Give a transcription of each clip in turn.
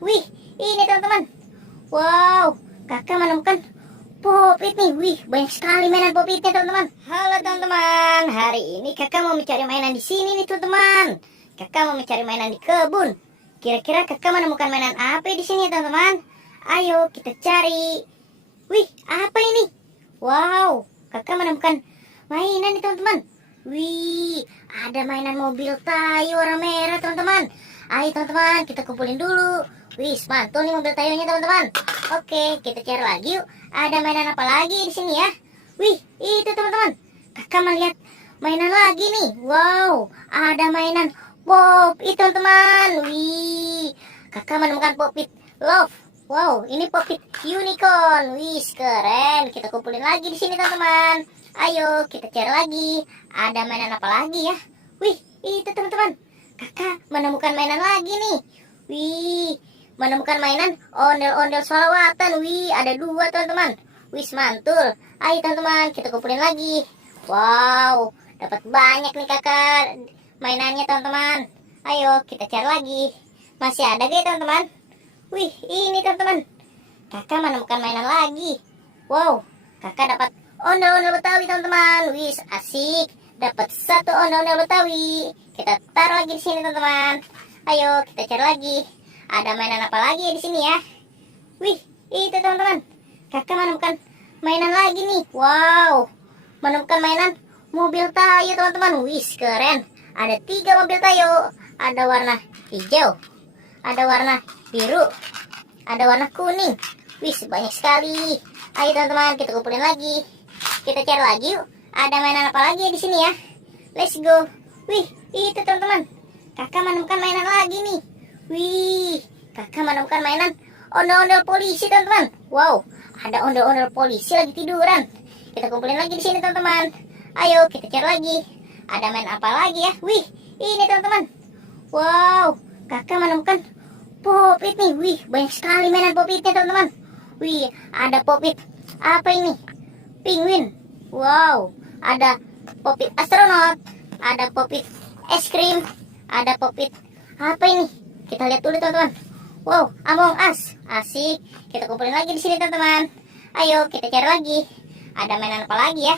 Wih, ini teman-teman. Wow, kakak menemukan Pop-it nih. Wih, banyak sekali mainan Pop-itnya teman-teman. Halo teman-teman, hari ini kakak mau mencari mainan di sini nih teman-teman. Kakak mau mencari mainan di kebun. Kira-kira kakak menemukan mainan apa di sini teman-teman? Ayo kita cari. Wih, apa ini? Wow, kakak menemukan mainan nih teman-teman. Wih, ada mainan mobil Tayo warna merah teman-teman. Ayo teman-teman, kita kumpulin dulu. Wih, mantul nih mobil Tayonya teman-teman. Oke, kita cari lagi yuk. Ada mainan apa lagi di sini ya? Wih, itu teman-teman. Kakak melihat mainan lagi nih. Wow, ada mainan Pop-it teman-teman. Wih, kakak menemukan Pop-it Love. Wow, ini Pop-it unicorn. Wih, keren. Kita kumpulin lagi di sini teman-teman. Ayo kita cari lagi. Ada mainan apa lagi ya? Wih, itu teman-teman. Kakak menemukan mainan lagi nih. Wih, menemukan mainan ondel-ondel sholawatan. Wih, ada dua teman-teman. Wih, mantul. Ayo teman-teman, kita kumpulin lagi. Wow, dapat banyak nih kakak mainannya teman-teman. Ayo kita cari lagi. Masih ada gak teman-teman? Wih, ini teman-teman. Kakak menemukan mainan lagi. Wow, kakak dapat ondel-ondel Betawi teman-teman. Wih, asik. Dapat satu ondel-ondel Betawi. Kita taruh lagi di sini teman-teman. Ayo kita cari lagi. Ada mainan apa lagi di sini ya? Wih, itu teman-teman. Kakak menemukan mainan lagi nih. Wow, menemukan mainan mobil Tayo teman-teman. Wih, keren. Ada 3 mobil Tayo. Ada warna hijau, ada warna biru, ada warna kuning. Wih, banyak sekali. Ayo teman-teman, kita kumpulin lagi. Kita cari lagi yuk. Ada mainan apa lagi di sini ya? Let's go. Wih, itu teman-teman. Kakak menemukan mainan lagi nih. Wih, kakak menemukan mainan ondel-ondel polisi teman-teman. Wow, ada ondel-ondel polisi lagi tiduran. Kita kumpulin lagi di sini teman-teman. Ayo kita cari lagi. Ada main apa lagi ya? Wih, ini teman-teman. Wow, kakak menemukan Pop-it nih. Wih, banyak sekali mainan Pop-itnya teman-teman. Wih, ada Pop-it apa ini? Penguin. Wow, ada Pop-it astronot, ada Pop-it es krim, ada Pop-it apa ini? Kita lihat dulu teman-teman. Wow, Among Us. Asik. Kita kumpulin lagi di sini teman-teman. Ayo kita cari lagi. Ada mainan apa lagi ya?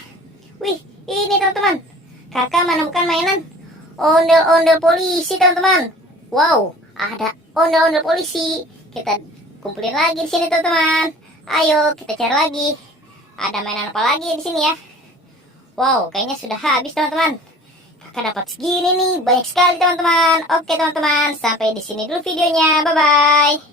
Wih, ini teman-teman. Kakak menemukan mainan ondel-ondel polisi teman-teman. Wow, ada ondel-ondel polisi. Kita kumpulin lagi di sini teman-teman. Ayo kita cari lagi. Ada mainan apa lagi di sini ya? Wow, kayaknya sudah habis teman-teman. Kakak dapat segini nih, banyak sekali teman-teman. Oke teman-teman, sampai di sini dulu videonya. Bye bye.